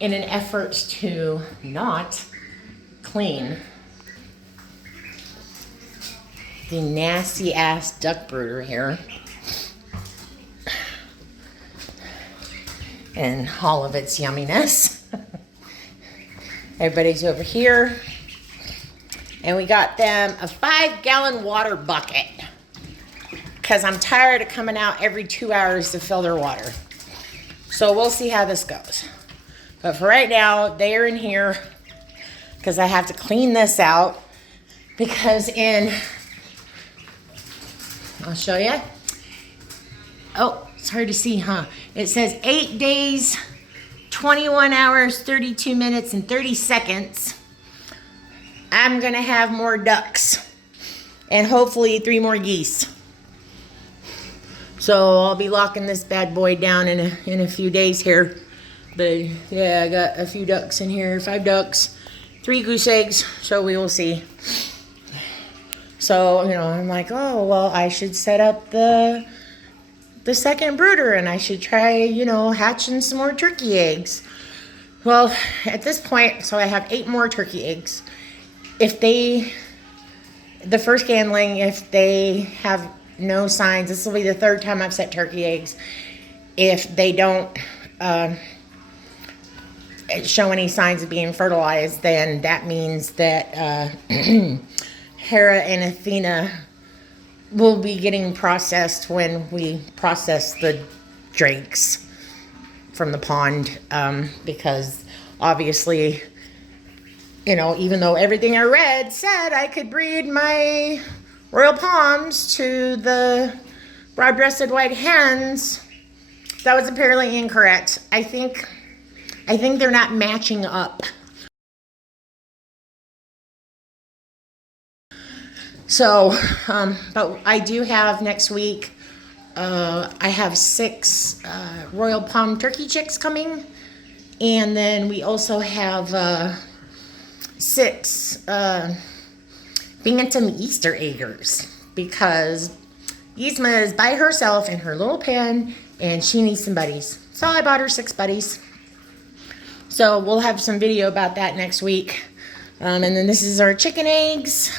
in an effort to not clean the nasty ass duck brooder here. And all of its yumminess. Everybody's over here. And we got them a 5-gallon water bucket. Because I'm tired of coming out every 2 hours to fill their water. So we'll see how this goes. But for right now, they are in here. Because I have to clean this out. Because I'll show you. Oh, it's hard to see, huh? It says 8 days, 21 hours, 32 minutes, and 30 seconds. I'm gonna have more ducks. And hopefully 3 more geese. So I'll be locking this bad boy down in a few days here. But yeah, I got a few ducks in here, 5 ducks, 3 goose eggs, so we will see. So, I'm like, oh, well, I should set up the second brooder and I should try, hatching some more turkey eggs. Well, at this point, so I have 8 more turkey eggs. The first gambling, if they have no signs, this will be the 3rd time I've set turkey eggs. If they don't show any signs of being fertilized, then that means that Hera and Athena will be getting processed when we process the drakes from the pond, because obviously, even though everything I read said I could breed my royal palms to the broad-breasted white hens, that was apparently incorrect. I think they're not matching up. So, but I do have next week, I have 6 royal palm turkey chicks coming. And then we also have 6 Binghamton Easter eggers. Because Yzma is by herself in her little pen and she needs some buddies. So I bought her 6 buddies. So we'll have some video about that next week. And then this is our chicken eggs.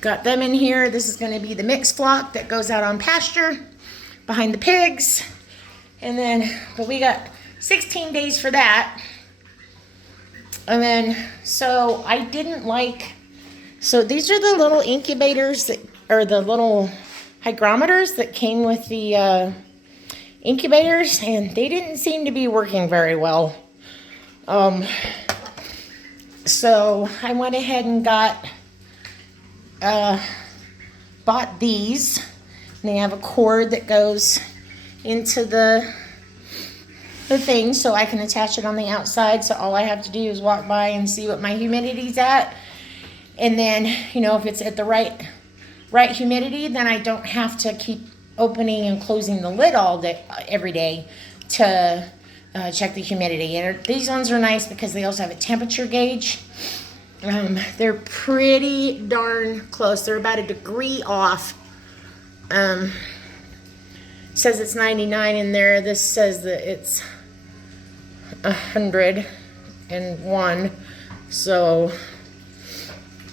Got them in here. This is going to be the mixed flock that goes out on pasture behind the pigs. And then, but we got 16 days for that. And then, so I didn't like, so these are the little incubators that, or the little hygrometers that came with the incubators, and they didn't seem to be working very well. So I went ahead and bought these. And they have a cord that goes into the thing so I can attach it on the outside. So all I have to do is walk by and see what my humidity's at. And then, if it's at the right humidity, then I don't have to keep opening and closing the lid all day, every day to check the humidity. And these ones are nice because they also have a temperature gauge. They're pretty darn close. They're about a degree off. It says it's 99 in there. This says that it's 101. So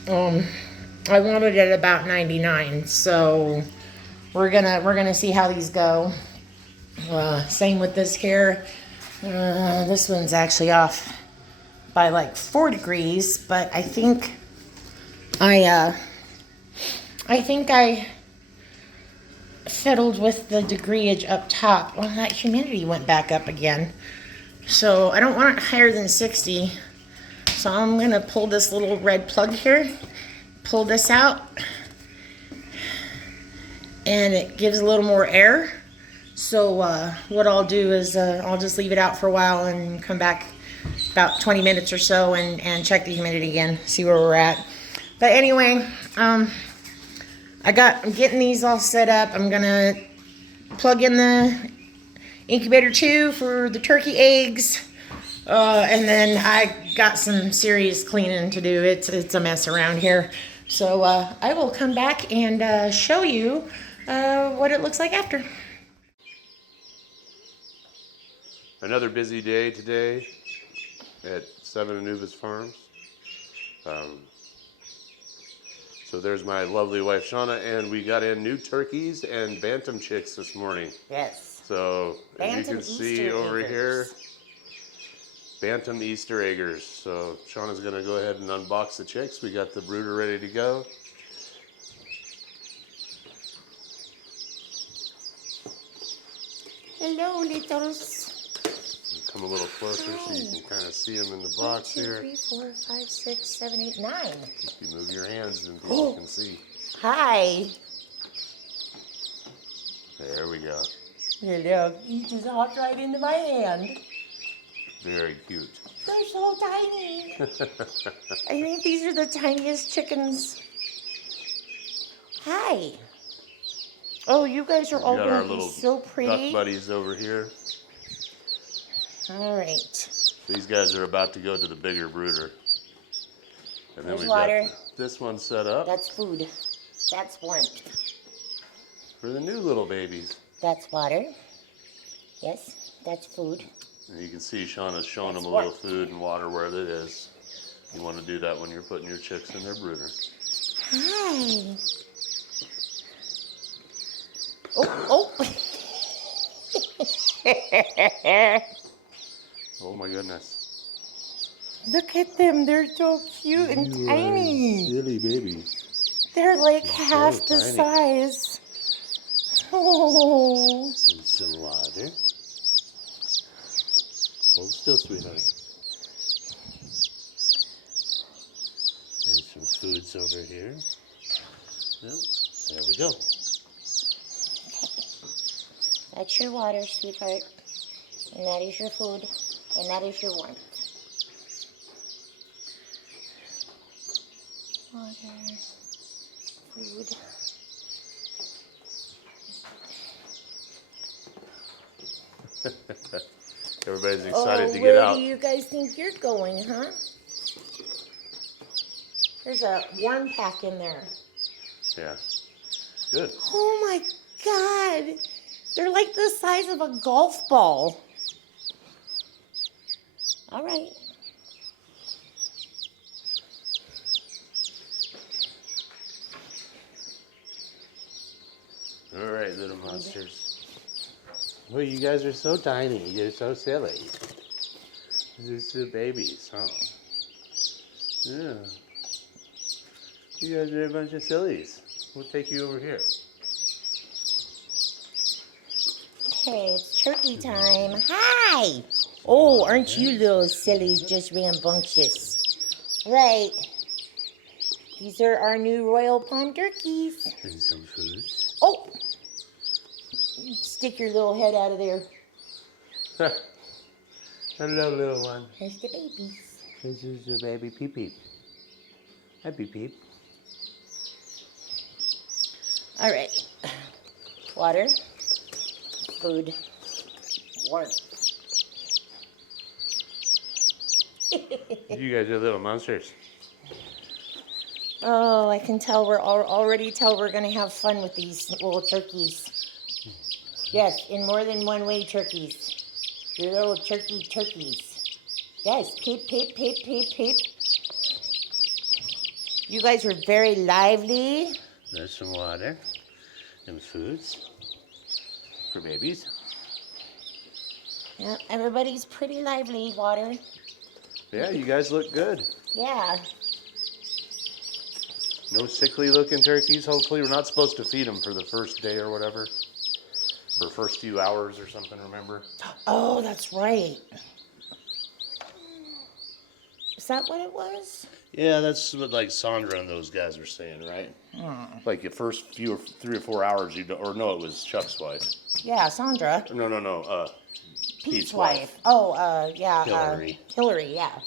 I wanted it at about 99. So we're gonna see how these go. Same with this here. This one's actually off by like 4 degrees, but I think I fiddled with the degreeage up top. Well, that humidity went back up again. So I don't want it higher than 60. So I'm gonna pull this little red plug here, pull this out, and it gives a little more air. So what I'll do is I'll just leave it out for a while and come back about 20 minutes or so and check the humidity again, see where we're at. But anyway, I'm getting these all set up. I'm gonna plug in the incubator 2 for the turkey eggs, and then I got some serious cleaning to do. It's a mess around here. So I will come back and show you what it looks like after. Another busy day today at 7 Anubis Farms. So there's my lovely wife Shawna, and we got in new turkeys and bantam chicks this morning. Yes. So as you Bantam can see Easter over eggers. here, bantam Easter eggers. So Shawna's gonna go ahead and unbox the chicks. We got the brooder ready to go. Hello, littles. Come a little closer so you can kind of see them in the box 1, 2, here. 3, 4, 5, 6, 7, 8, 9. If you move your hands and people can see. Hi. There we go. Hello. You just hopped right into my hand. Very cute. They're so tiny. I think these are the tiniest chickens. Hi. Oh, you guys are We all got our going to be little so duck pretty. buddies over here. All right. These guys are about to go to the bigger brooder. And then There's we've water. got this one set up That's food. That's warmth. for the new little babies. That's water. Yes, that's food. And you can see Shawna's showing That's them a little warmth. food and water where it is. You want to do that when you're putting your chicks in their brooder. Hi. Oh, oh. Oh my goodness. Look at them. They're so cute and tiny. Silly babies. They're like So half the tiny. size. Oh. And some water. Hold still, sweetheart. And some foods over here. Yep. There we go. That's your water, sweetheart. And that is your food. And that is your warmth. Water. Food. Everybody's excited to get where out. do you guys think you're going, huh? There's a warm pack in there. Yeah. Good. Oh my God. They're like the size of a golf ball. All right. All right, little monsters. Well, you guys are so tiny. You're so silly. These are so babies, huh? Yeah. You guys are a bunch of sillies. We'll take you over here. Okay, it's turkey time. Hi. Oh, aren't you little sillies just rambunctious? Right. These are our new Royal Pond turkeys. And some food. Oh. Stick your little head out of there. Hello, little one. Here's the babies. This is your baby Peep Peep. Hi, Peep Peep. All right. Water. Food. Warmth. You guys are little monsters. Oh, I can tell already tell we're gonna have fun with these little turkeys. Yes, in more than one way, turkeys. Your little turkeys. Yes, peep, peep, peep, peep, peep. You guys are very lively. There's some water and foods for babies. Yeah, everybody's pretty lively, water. Yeah, you guys look good. Yeah. No sickly looking turkeys. Hopefully we're not supposed to feed them for the first day or whatever. For first few hours or something, remember? Oh, that's right. Is that what it was? Yeah, that's what like Sandra and those guys were saying, right? Like the first 3 or 4 hours, it was Chuck's wife. Yeah, Sandra. No. Pete's wife. Oh, yeah. Hillary. Hillary, yeah.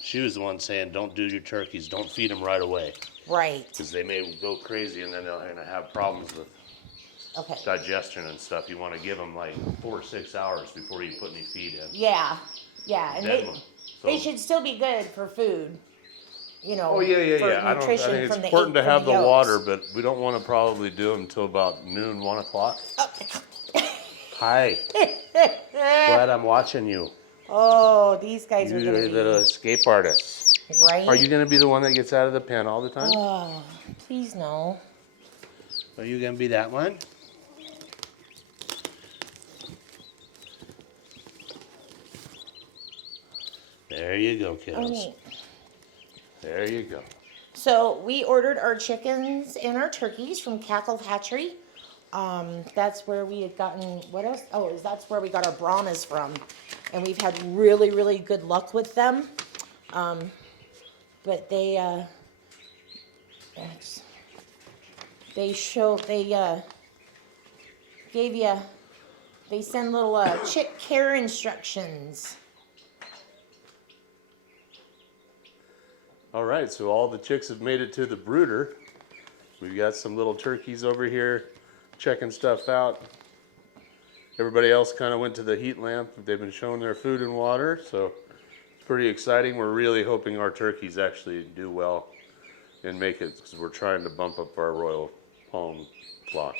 She was the one saying, don't do your turkeys, don't feed them right away. Right. Because they may go crazy and then they're going to have problems with digestion and stuff. You want to give them like 4 or 6 hours before you put any feed in. Yeah. And they should still be good for food. You know, oh, yeah. for I think it's important to have the water, but we don't want to probably do them until about noon, 1 o'clock. Hi. Glad I'm watching you. Oh, these guys are You're gonna a little escape artist. be right. Are you going to be the one that gets out of the pen all the time? Oh, please no. Are you going to be that one? There you go, kiddos. Oh, neat. There you go. So we ordered our chickens and our turkeys from Cackle Hatchery. That's where we had gotten, what else? Oh, that's where we got our Brahmas from. And we've had really, really good luck with them. But they gave you, they send little chick care instructions. All right, so all the chicks have made it to the brooder. We've got some little turkeys over here checking stuff out. Everybody else kind of went to the heat lamp. They've been showing their food and water, so it's pretty exciting. We're really hoping our turkeys actually do well and make it, because we're trying to bump up our royal palm flock.